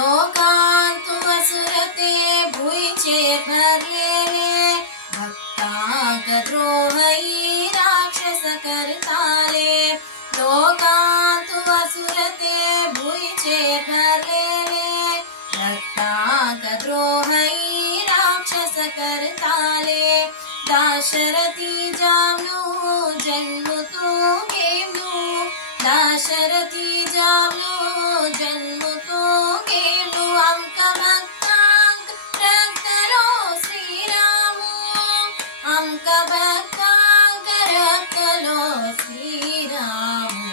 लोकांतु वसुरते भुईचे भरलेले भक्तांक द्रोही राक्षस करताले लोकांतु वसुरते भुईचे भरलेले भक्तांक द्रोही राक्षस करताले दाशरथी जामनु जन्म तू घेवनु दाशरथी जामनु जन्म तू घेवनु अंक भक्तांक रक्तलो श्रीरामो अंक भक्तांक रक्तलो श्रीरामो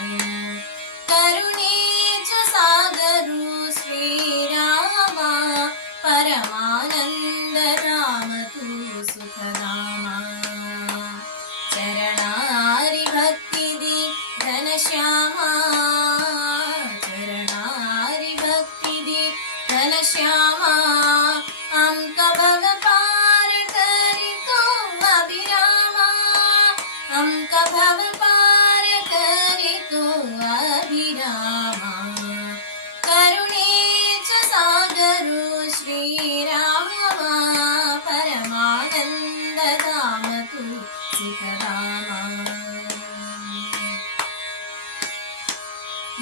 करुणेच सागरु श्रीरामा परमानंद राम तू सुखधामा चरणारि भक्ति दी घनश्यामा चरणारि भक्ति दी घनश्यामा अंक भव पार करितो अभिरामा अंक भव पार करितो अभिरामा करुणेच सागरु श्रीरामा परमानंद धाम तू सुखधामा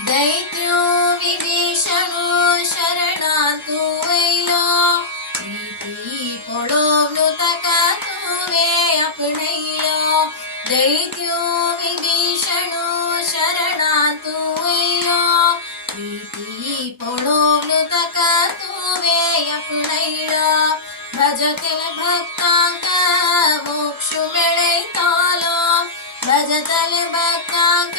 दैत्यो विभीषणो शरणातु वैलो प्रीति पडोवनु तका तुवे आपणैलो दैत्यो विभीषणो शरणातु वैलो प्रीति पडोवनु तका तुवे आपणैलो भजतल भक्तांक मोक्ष मेळैतालो भजतल भक्तांक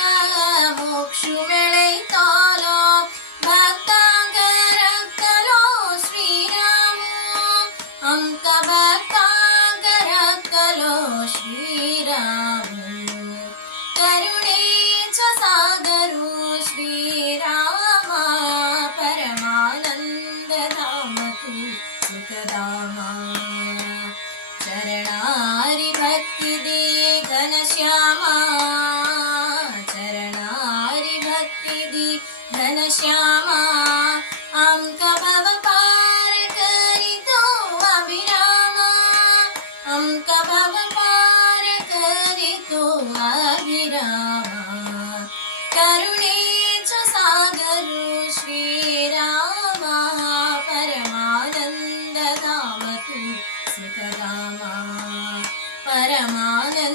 मोक्ष मेळैतालो भक्तांक रक्तलो श्रीरामो अंक भक्तांक रक्तलो श्रीरामो करुणेच सागरु श्रीरामा परमानंद धाम तू सुखधामा चरणारि भक्ति दे घनश्यामा चरणारि भक्ति दे घनश्यामा अंक भव पार करितो अभिरामा अंक भव पार करितो अभिरामा करुणेच सागरु श्रीरामा परमानंद धाम तू सुखधामा परमानंद